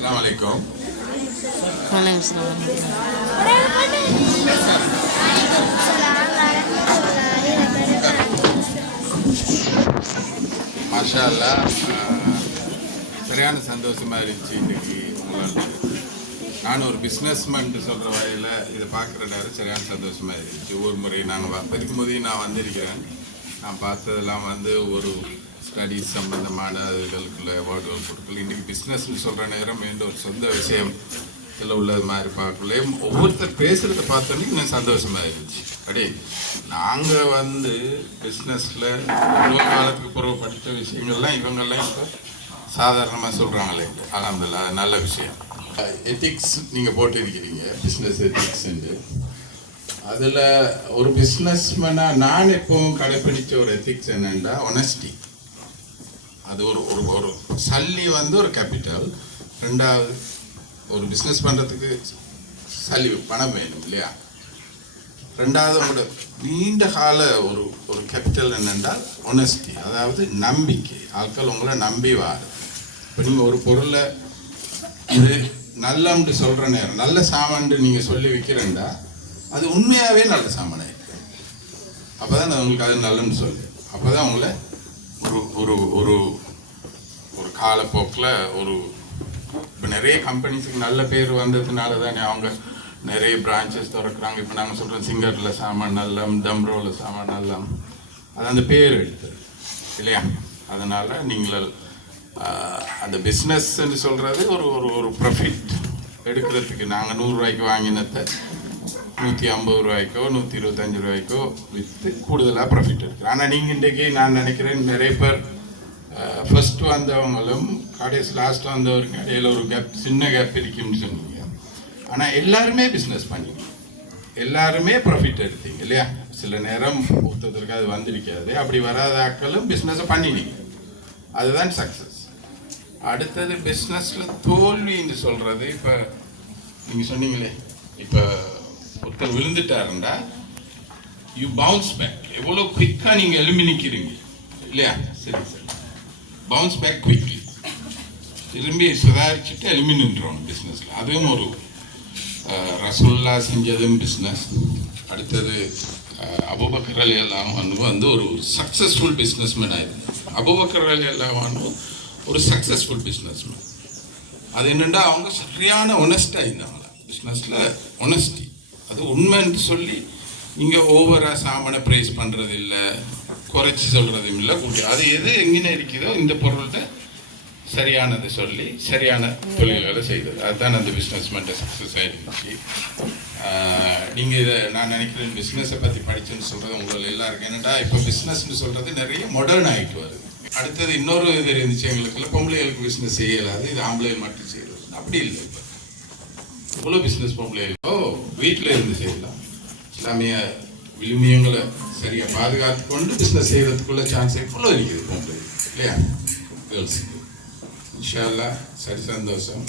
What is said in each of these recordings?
Assalamualaikum. Waalaikumsalam. Masya Allah, சரியான சந்தோஷமாக இருந்துச்சு இன்றைக்கி உங்களோட. நான் ஒரு பிஸ்னஸ்மேன்ட்டு சொல்கிற வகையில் இதை பார்க்குற நேரம் சரியான சந்தோஷமாக இருந்துச்சு. ஒவ்வொரு முறை நாங்கள் படிக்கும்போதே நான் வந்திருக்கிறேன். நான் பார்த்ததெல்லாம் ஒரு ஸ்டடீஸ் சம்பந்தமான இதுகளுக்குள்ள அவார்டுகள் கொடுக்கல. இன்றைக்கி பிஸ்னஸ்ன்னு சொல்கிற நேரம் மீண்டும் ஒரு சொந்த விஷயம் இதில் உள்ளது மாதிரி பார்க்கல. ஒவ்வொருத்தர் பேசுகிறத பார்த்தோன்னே இன்னும் சந்தோஷமாக இருந்துச்சு. அப்படி நாங்கள் பிஸ்னஸில் இவ்வளோ காலத்துக்கு பிறகு படித்த விஷயங்கள்லாம் இவங்கெல்லாம் இப்போ சாதாரணமாக சொல்கிறாங்களே. அல்ஹம்துலில்லாஹ், அது நல்ல விஷயம். எத்திக்ஸ் நீங்கள் போட்டிருக்கிறீங்க, பிஸ்னஸ் எத்திக்ஸுண்டு. அதில் ஒரு பிஸ்னஸ்மேனாக நான் எப்பவும் கடைப்பிடிச்ச ஒரு எத்திக்ஸ் என்னென்னா ஒனஸ்டி. அது ஒரு ஒரு சல்லி ஒரு கேபிட்டல். ரெண்டாவது, ஒரு பிஸ்னஸ் பண்ணுறதுக்கு சல்லி பணம் வேணும் இல்லையா? ரெண்டாவது, உங்களோட நீண்ட கால ஒரு கேபிட்டல் என்னென்றால் ஒனஸ்டி, அதாவது நம்பிக்கை. ஆட்கள் உங்களை நம்பி வாரு. இப்போ நீங்கள் ஒரு பொருளை இது நல்லம்னு சொல்கிற நேரம், நல்ல சாமான்ட்டு நீங்கள் சொல்லி விற்கிறேன்டா, அது உண்மையாகவே நல்ல சாமான் ஆயிருக்கு. அப்போ தான் உங்களுக்கு அது நல்லன்னு சொல்லு. அப்போ தான் உங்களை ஒரு ஒரு ஒரு காலப்போக்கில் இப்போ நிறைய கம்பெனிஸுக்கு நல்ல பேர் வந்ததுனால தானே அவங்க நிறைய பிரான்ச்சஸ் திறக்கிறாங்க. இப்போ நாங்கள் சொல்கிறோம் சிங்கரில் சாமான் நல்லம், தம்ரோவில் சாமான் நல்லம், அது அந்த பேர் எடுத்தது இல்லையா? அதனால் நீங்கள் அந்த பிஸ்னஸ்ன்னு சொல்கிறது ஒரு ப்ராஃபிட் எடுக்கிறதுக்கு நாங்கள் 100 ரூபாய்க்கு வாங்கினதை 150 ரூபாய்க்கோ 125 ரூபாய்க்கோ விற்று கூடுதலாக ப்ராஃபிட் எடுக்கிறோம். ஆனால் நீங்கள் இன்றைக்கி நான் நினைக்கிறேன் நிறைய பேர் ஃபர்ஸ்ட் வந்தவங்களும் கடைசி லாஸ்ட் வந்தவருக்கு இடையில ஒரு கேப், சின்ன கேப் இருக்குன்னு சொன்னீங்க. ஆனால் எல்லாருமே பிஸ்னஸ் பண்ணீங்க, எல்லாருமே ப்ராஃபிட் எடுத்தீங்க இல்லையா? சில நேரம் ஒருத்தருக்கு அது வந்திருக்காது, அப்படி வராத ஆட்களும் பிஸ்னஸை பண்ணினீங்க. அதுதான் சக்ஸஸ். அடுத்தது பிஸ்னஸில் தோல்வின்னு சொல்கிறது, இப்போ நீங்கள் சொன்னீங்களே, இப்போ ஒருத்தர் விழுந்துட்டாருண்டா யூ பவுன்ஸ் பேக். எவ்வளோ குயிக்காக நீங்கள் எழுப்பி நிற்கிறீங்க இல்லையா? சரி சரி, பவுன்ஸ் பேக் குயிக்லி, திரும்பி சுதாரிச்சுட்டு எழுப்பி நின்றோம் பிஸ்னஸில். அதுவும் ஒரு ரசூல்லா செஞ்சதும் பிஸ்னஸ். அடுத்தது அபூபக்கர் ரலியல்லாஹு அன்ஹு ஒரு சக்ஸஸ்ஃபுல் பிஸ்னஸ்மேன் ஆயிருந்தார். அபூபக்கர் ரலியல்லாஹு அன்ஹு ஒரு சக்ஸஸ்ஃபுல் பிஸ்னஸ்மேன். அது என்னென்னா அவங்க சரியான ஒனஸ்டாக இருந்தாங்களா பிஸ்னஸில். ஒனஸ்டி, அது உண்மைன்னு சொல்லி நீங்கள் ஓவராக சாமானை ப்ரைஸ் பண்ணுறது இல்லை, குறைச்சி சொல்கிறதும் இல்லை, கூட்டி. அது எது எங்கே இருக்குதோ இந்த பொருள்கிட்ட சரியானதை சொல்லி சரியான தொழில்களை செய்தது. அதுதான் அந்த பிஸ்னஸ்மெண்ட்டை சக்ஸஸ் ஆகிருந்துச்சு. நீங்கள் இதை நான் நினைக்கிறேன் பிஸ்னஸை பற்றி படிச்சுன்னு சொல்கிறது உங்களுக்கு எல்லாருக்கும். என்னென்னா இப்போ பிஸ்னஸ்ன்னு சொல்கிறது நிறைய மாடர்ன் ஆகிட்டு வருது. அடுத்தது இன்னொரு இது இருந்துச்சு எங்களுக்குள்ள, பொம்பளைகளுக்கு பிஸ்னஸ் செய்யலாது, இது ஆம்பளைகள் மட்டும் செய்யறது. அப்படி இல்லை. இப்போ இவ்வளோ பிஸ்னஸ் பொம்பளைகளோ வீட்டில் இருந்து செய்யலாம். இஸ்லாமிய விழுமியங்களை சரியாக பாதுகாத்து கொண்டு பிஸ்னஸ் செய்கிறதுக்குள்ள சான்ஸ் எவ்வளோ இருக்குது பொம்பளை இல்லையா? கேர்ள்ஸுக்கு இன்ஷா அல்லாஹ் சரி, சந்தோஷம்.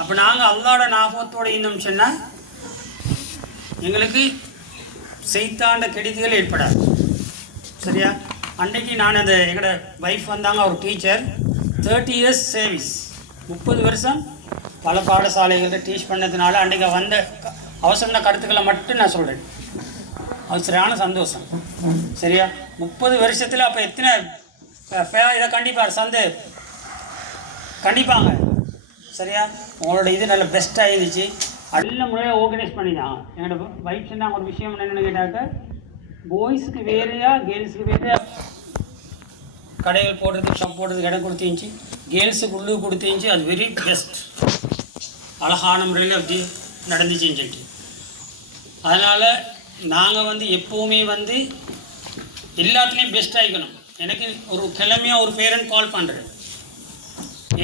அப்போ நாங்கள் அல்லாஹ்வோட ஞாபகத்தோடு இன்னும் சொன்னால் எங்களுக்கு செய்தாண்ட கெடுதிகள் ஏற்படாது. சரியா? அன்றைக்கு நான் அந்த எங்களோட ஒய்ஃப் வந்தாங்க, ஒரு டீச்சர், 30 இயர்ஸ் சர்வீஸ், 30 வருஷம் பல பாடசாலைகளில் டீச் பண்ணதுனால அன்றைக்கு வந்த அவசர கருத்துக்களை மட்டும் நான் சொல்கிறேன். அது சரியான சந்தோஷம். சரியா? 30 வருஷத்தில் அப்போ எத்தனை இதை கண்டிப்பாக கண்டிப்பாங்க. சரியா? உங்களோட இது நல்ல பெஸ்ட்டாக இருந்துச்சு. நல்ல முறையாக ஆர்கனைஸ் பண்ணிதான். என்னோட வைஃப் சொன்னாங்க ஒரு விஷயம் என்னென்னு கேட்டாக்க, பாய்ஸுக்கு வேறையா கேர்ள்ஸுக்கு வேறையா கடைகள் போடுறதுக்கு ஷாப் போடுறதுக்கு இடம் கொடுத்துருந்துச்சு, கேர்ள்ஸுக்கு உள்ளு கொடுத்துருந்துச்சு. அது வெரி பெஸ்ட், அழகான முறையில் அப்படி நடந்துச்சுன்னு சொல்லிட்டு. அதனால் நாங்கள் எப்போவுமே எல்லாத்துலேயும் பெஸ்ட் ஆகிக்கணும். எனக்கு ஒரு கிழமையாக ஒரு பேரண்ட் கால் பண்ணுறேன்,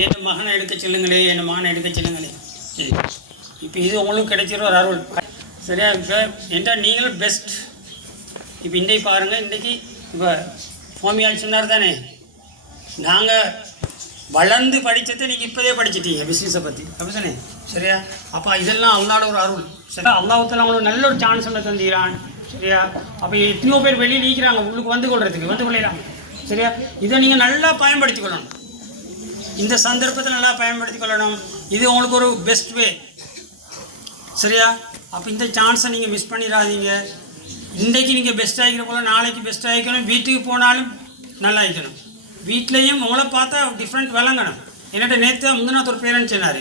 என் மகனை எடுக்க சொல்லுங்களே, என் மகனை எடுக்க சொல்லுங்களே. சரி, இப்போ இது உங்களுக்கு கிடைச்சிடும் ஒரு அருள். சரியா? இப்போ என்றால் நீங்களும் பெஸ்ட். இப்போ இன்றைக்கு பாருங்கள், இன்றைக்கி இப்போ ஃபோமியால் சொன்னார் தானே, நாங்கள் வளர்ந்து படித்ததை நீங்கள் இப்போதே படிச்சிட்டீங்க பிஸ்னஸை பற்றி, அப்படி தானே? சரியா? அப்போ இதெல்லாம் அல்லாஹ்வோட ஒரு அருள். சரியா? அல்லாஹ்வுத்தாலா அவங்களுக்கு நல்ல ஒரு சான்ஸ் ஒன்று தந்துக்கிறான். சரியா? அப்போ எத்தனையோ பேர் வெளியே நீக்கிறாங்க உள்ளுக்கு வந்து கொள்றதுக்கு, வந்து கொள்ளலாம். சரியா? இதை நீங்கள் நல்லா பயன்படுத்தி கொள்ளணும். இந்த சந்தர்ப்பத்தை நல்லா பயன்படுத்தி கொள்ளணும். இது உங்களுக்கு ஒரு பெஸ்ட் வே. சரியா? அப்போ இந்த சான்ஸை நீங்கள் மிஸ் பண்ணிடாதீங்க. இன்றைக்கு நீங்கள் பெஸ்ட் ஆகிக்கிற போல நாளைக்கு பெஸ்ட் ஆகிக்கணும். வீட்டுக்கு போனாலும் நல்லா ஆகிக்கணும். வீட்லேயும் உங்களை பார்த்தா டிஃப்ரெண்ட் விளங்கணும். என்னோட நேற்று முந்தினாத்து ஒரு பேரண்ட்ஸ் சொன்னார்,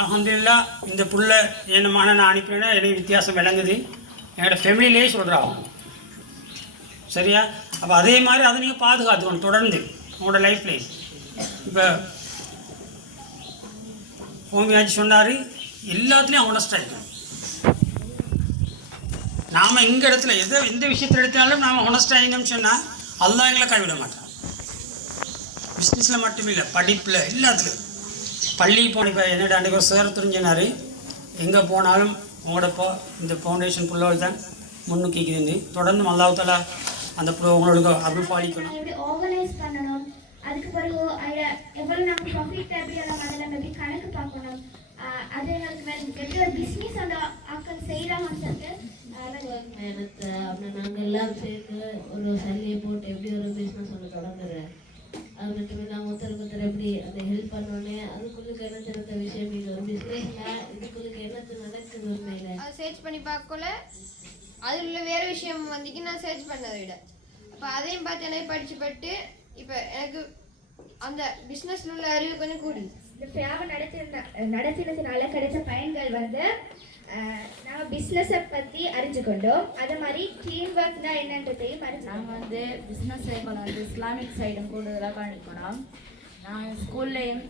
அல்ஹம்துலில்லாஹ் இந்த புள்ள என்னமான நான் அனுப்பினேன்னா எனக்கு வித்தியாசம் விளங்குது, என்னோட ஃபேமிலியிலே சொல்கிறாங்க. சரியா? அப்போ அதே மாதிரி அதை நீங்கள் பாதுகாத்துக்கணும் தொடர்ந்து உங்களோட லைஃப்லேயே. இப்போ ஹோமியாஜி சொன்னார், எல்லாத்துலேயும் ஹானஸ்டாக இருக்கணும். நாம் எந்த இடத்துல எந்த விஷயத்தில் எடுத்தாலும் நாம் ஹானஸ்டாக இருந்தோம்னு சொன்னால் அல்லாஹ் எங்களை கைவிட மாட்டோம். பிஸ்னஸில் மட்டும் இல்லை, படிப்பில் எல்லாத்துலையும். பள்ளி போன இப்போ என்னோட அன்றைக்கு ஒரு சார் தெரிஞ்சினார், எங்கே போனாலும் உங்களோட இந்த ஃபவுண்டேஷன் புள்ளவள் தான் முன்னுக்கிக்குது. தொடர்ந்து அல்லாஹ் தஆலா அந்த உங்களுக்கு அருள் பாலிக்கணும். ஆர்கனைஸ் பண்ணணும். அதுக்கு பிறகு எவ்வளோ நாங்கள் ப்ராஃபிட் எப்படி எல்லாம் அதில் எப்படி கணக்கு பார்க்கணும். அது எங்களுக்கு எப்படி ஒரு பிஸ்னஸ் அந்த ஆக்கள் செய்கிறாங்கன்னு சொல்லிட்டு எனக்கு அப்படி நாங்கள் எல்லாம் சேர்த்து ஒரு சல்லியை போட்டு எப்படி ஒரு பிஸ்னஸ் ஒன்று தொடங்குறேன். அது மட்டும் இல்லாமல் ஒருத்தருக்கு எப்படி அந்த ஹெல்ப் பண்ணோன்னே அதுக்குள்ளுக்கு என்ன தெரிந்த விஷயம் இல்லை. ஒரு பிஸ்னஸில் இதுக்குள்ளுக்கு என்ன நடக்குது உண்மையில அதை சர்ச் பண்ணி பார்க்கல. அதில் உள்ள வேறு விஷயம் வந்துக்கு நான் சர்ச் பண்ணதை விட அப்போ அதையும் பார்த்து எனக்கு படித்து இப்போ எனக்கு அந்த பிஸ்னஸில் உள்ள அறிவு கொஞ்சம் கூடி. இந்த ஃபேவை நடத்தினதுனால கிடைச்ச பயன்கள் வந்து நாங்கள் பிஸ்னஸை பற்றி அறிஞ்சுக்கொண்டோம். அதே மாதிரி டீம் ஒர்க்னா என்னன்றதையும் நாங்கள் வந்து பிஸ்னஸ் சைக்கிள் வந்து இஸ்லாமிக் சைடும் கூடுதலாக காணிக்கணும். நான் ஸ்கூல்லையும்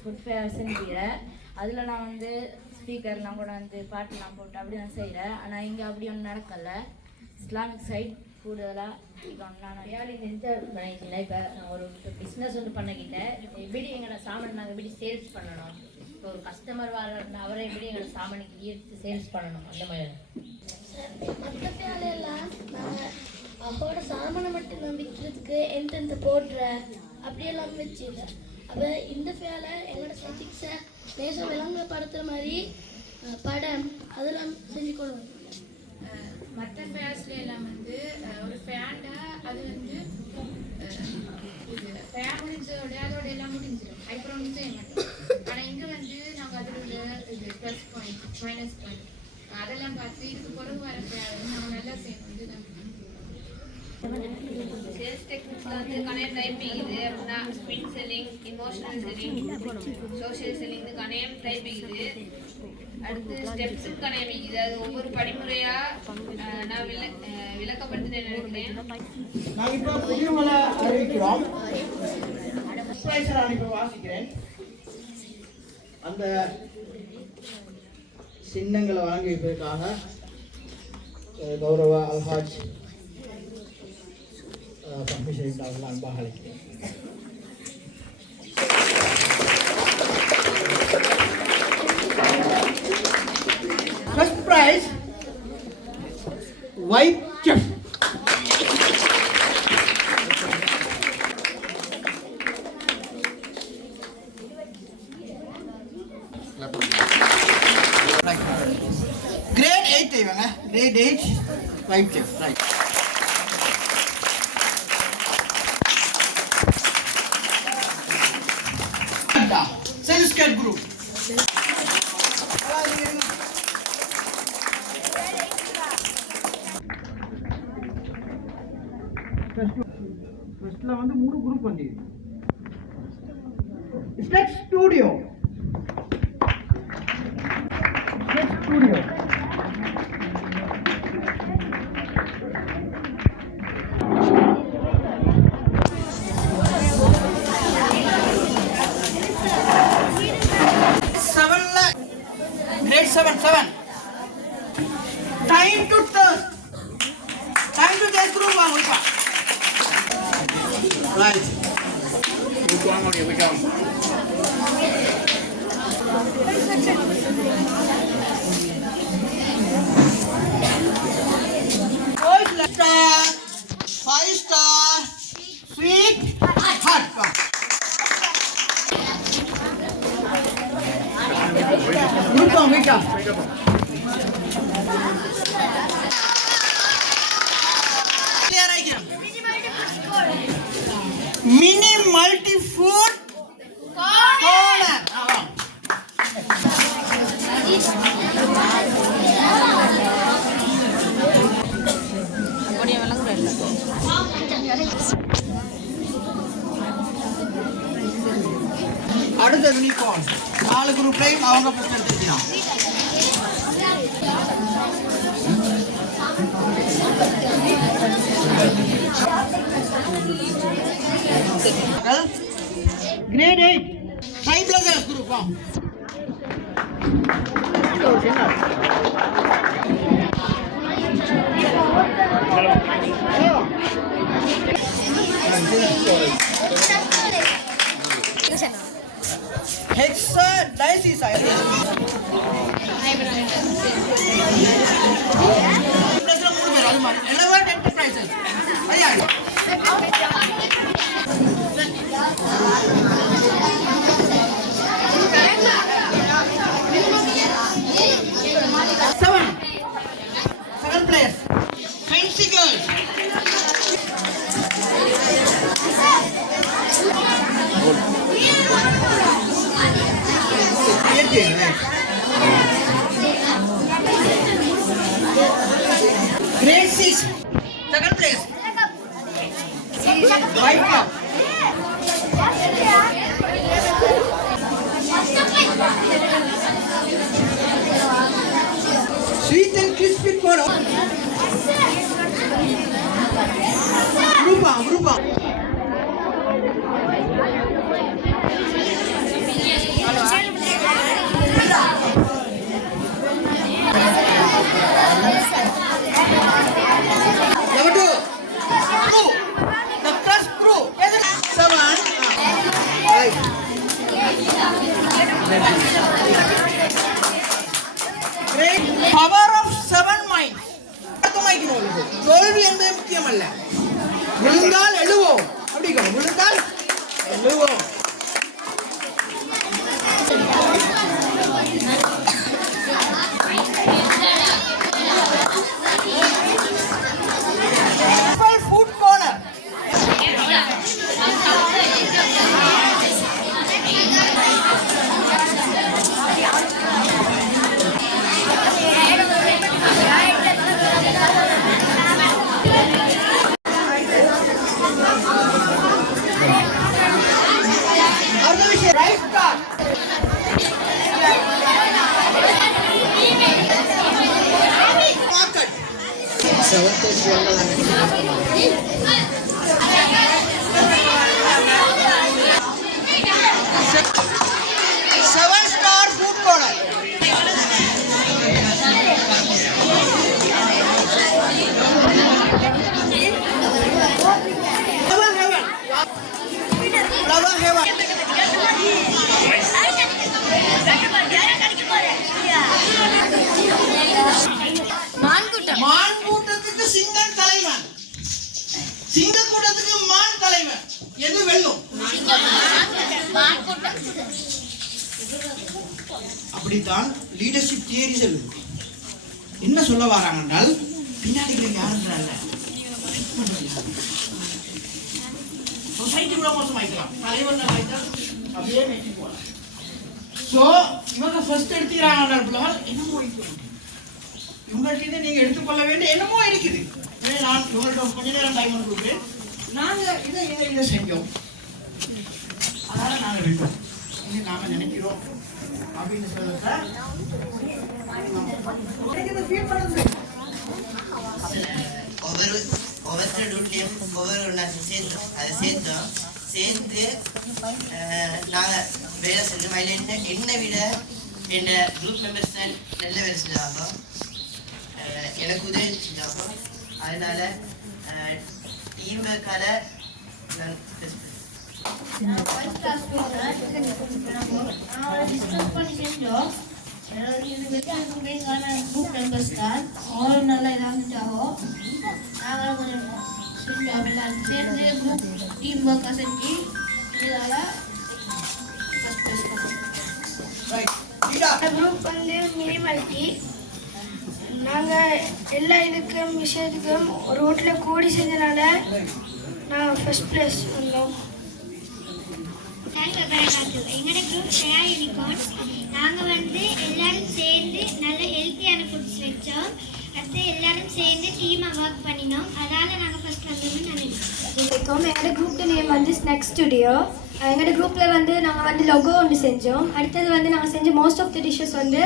ஃபுட் ஃபேர் செஞ்சுக்கிறேன். அதில் நான் வந்து ஸ்பீக்கர்லாம் கூட வந்து பாட்டுலாம் போட்டு அப்படி தான் செய்கிறேன். ஆனால் இங்கே அப்படி ஒன்றும் நடக்கலை. இஸ்லாமிக் சைட் கூடுதலாக நான் வேலை செஞ்சு பண்ணிக்கிட்டேன். இப்போ நான் ஒரு பிஸ்னஸ் ஒன்று பண்ணிக்கிட்டேன். எப்படி எங்களோட சாமான் நாங்கள் எப்படி சேல்ஸ் பண்ணணும், இப்போ ஒரு கஸ்டமர் வர அவரை எப்படி எங்களோட சாமானுக்கு ஈர்த்து சேல்ஸ் பண்ணணும், அந்த மாதிரி. மற்ற வேலையெல்லாம் நாங்கள் அவரோட சாமானை மட்டும் நான் விற்கிறதுக்கு எந்தெந்த போடுற அப்படியெல்லாம் வச்சு இல்லை. அப்போ இந்த வேலை எங்களோட ஸ்டெட்டிக்ஸை லேசாக விளங்கப்படுத்துகிற மாதிரி படம் அதெல்லாம் செஞ்சு கொள்வோம். மற்ற ஃபேர்ஸ்ல எல்லாம் வந்து ஒரு ஃபேண்டா அது வந்து இது ஃபேர் முடிஞ்சோட அதோட எல்லாம் முடிஞ்சிடும், அப்புறம் ஒன்றும் செய்ய மாட்டோம். ஆனால் இங்கே வந்து நாங்கள் அதில் உள்ள இது ப்ளஸ் பாயிண்ட் மைனஸ் பாயிண்ட் அதெல்லாம் பார்த்து இதுக்கு பிறகு வர ஃபேர் நாங்கள் நல்லா செய்யணும். சேல்ஸ் டெக்னிக்ஸில் வந்து கணைய டைப்பிங் இது அப்படின்னா spin selling, emotional selling, social selling கணையம் டைப்பிங் இது. அடுத்து ஸ்டெப்ஸுக்கு கணையம் இது. அது ஒவ்வொரு படிமுறையாக நான் விளக்கப்படுத்தினேன் நினைக்கிறேன். நான் இப்போ புதியவங்களை அறிவிக்கிறோம். அனுப்பி வாசிக்கிறேன். அந்த சின்னங்களை வாங்கி வைப்பதற்காக கௌரவ அல்ஹாஜ் பர்மிஷன் அவர்கள் அன்பாக அழைக்கிறேன். First prize, white chef. Grade 8 இவங்க, grade 8 white chef, right. Sales cat group. ஃபர்ஸ்ட்ல வந்து 3 குரூப் வந்து stuck studio grade 7 time to test group வாங்குப்பா. Right. We come. Star, 5 star, sweet, hot. We come. Mini multi food corner. அப்படியே விளங்குற இல்லை. அடுத்த uniform 4 குரூப்லையும் அவங்க first எடுத்துக்கலாம். Grade 8 5 plus group form. Hexadiasis Elevate Enterprises. Second place. Fancy Girls. Grade 6. Second place. White Club. Sweet and crispy corn. Rupa. Number 2. Crew. The Crush Crew. 7. Right. Great. Power of 7 minds. தோல்வி என்பது முக்கியமல்ல. விழுந்தால் எழுவோம். அப்படிங்க. விழுந்தால் எழுவோம். Food corner. Right start. Market. 7-star food corner. Flower Heaven. மான் கூட்டத்துக்கு சிங்கம் தலைவன், சிங்க கூட்டத்துக்கு மான் தலைவன். எது வெல்லும்? அப்படித்தான் லீடர்ஷிப் தியரி சொல்லுது. என்ன சொல்ல வராங்க என்றால், பின்னாடி யாருன்றால சொசைட்டி கூட மோசமாயிக்கலாம், தலைவர் அப்படியே மேய்ச்சி போகலாம். ஸோ இவங்க ஃபர்ஸ்ட் எடுத்துக்கிறாங்க. என்னமோ இவங்கள்ட்ட நீங்க எடுத்துக்கொள்ள வேண்டிய என்னமோ இருக்குது. நான் இவங்கள்ட்ட கொஞ்ச நேரம் டைம் கொடுக்குறேன். நாங்கள் இதை செஞ்சோம், அதனால நாங்கள் விட்டோம், இது நாம நினைக்கிறோம் அப்படின்னு சொல்லுற ஒவ்வொரு டூட்லையும் ஒவ்வொரு அதை சேர்ந்து நாங்கள் வேலை செஞ்சோம். அதில் என்னை விட என் குரூப் மெம்பர்ஸ் தான் நல்ல வேலை செஞ்சாங்க, எனக்கு உதவி செஞ்சாங்க. அதனால டீம் ஒர்க்கால நான் குரூப் மெம்பர்ஸ் தான் அவரும் நல்லா இதாகிட்டாகோ. நாங்களும் கொஞ்சம் செஞ்சோம், எல்லாம் சேர்ந்து குரூப் டீம் ஒர்க்காக செஞ்சு இதால் ஃபஸ்ட் ப்ளேஸ் பண்ணோம். குரூப் வந்து மினிமாலிட்டி. நாங்கள் எல்லா இதுக்கும் விஷயத்துக்கும் ஒரு வீட்டில் கூடி செஞ்சனால நாங்கள் ஃபர்ஸ்ட் ப்ளேஸ் வந்தோம். எங்களோட குரூப் ஷேர் யூனிகார்ன்ஸ். நாங்கள் வந்து எல்லாரும் சேர்ந்து நல்ல ஹெல்த்தியான ஃபுட்ஸ் வச்சோம். அடுத்து எல்லாரும் சேர்ந்து டீமாக ஒர்க் பண்ணினோம். அதால் நாங்கள் ஃபஸ்ட் வந்தோம்னு நான் நினைக்கிறோம். எங்களோட குரூப் நேம் வந்து ஸ்நாக் ஸ்டுடியோ. எங்களோட குரூப்பில் வந்து நாங்கள் வந்து லொகோ ஒன்று செஞ்சோம். அடுத்தது வந்து நாங்கள் செஞ்ச மோஸ்ட் ஆஃப் த டிஷ்ஷஸ் வந்து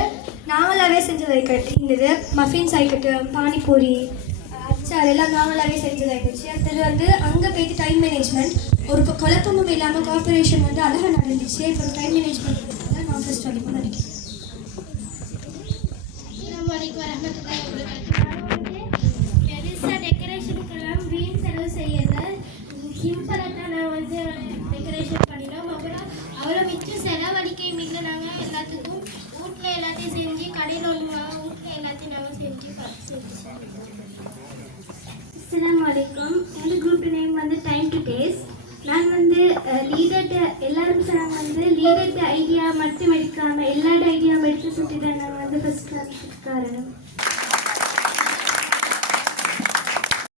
நாங்களாகவே செஞ்சது இருந்தது. மஃபின்ஸ் ஆகிக்கட்டும், பானிபூரி, அச்சார் எல்லாம் நாங்களாகவே செஞ்சதாகிடுச்சு. அடுத்தது வந்து அங்கே போயிட்டு டைம் மேனேஜ்மெண்ட் ஒரு குழப்பமும் இல்லாமல் கோஆப்ரேஷன் வந்து அழகாக நடந்துச்சு. இப்போ டைம் மேனேஜ்மெண்ட் தான் நான் ஃபஸ்ட் வரைக்கும் நினைக்கிறேன். பெருசாக டெக்கரேஷனுக்கெல்லாம் வீண் செலவு செய்யலை. சிம்பிளாக தான் நான் வந்து டெக்கரேஷன் பண்ணினோம். அப்புறம் அவ்வளோ மிச்சம் செலவழிக்கையும் இல்லை. நாங்கள் எல்லாத்துக்கும் வீட்டில் எல்லாத்தையும் செஞ்சு கடையில் ஒன்று வாங்க வீட்டில் எல்லாத்தையும் நாங்கள் செஞ்சு அஸ்ஸலாமு அலைக்கும். எங்கள் குரூப் நேம் வந்து டைம் டு டேஸ்ட். நான் வந்து லீடர்கிட்ட எல்லாரும் சொன்னாங்க வந்து லீடர்கிட்ட ஐடியா மட்டும் எடுக்காமல் எல்லாரோட ஐடியாவும் எடுத்து சுற்றி தான் நாங்கள் வந்து ஃபஸ்ட் காரணம்.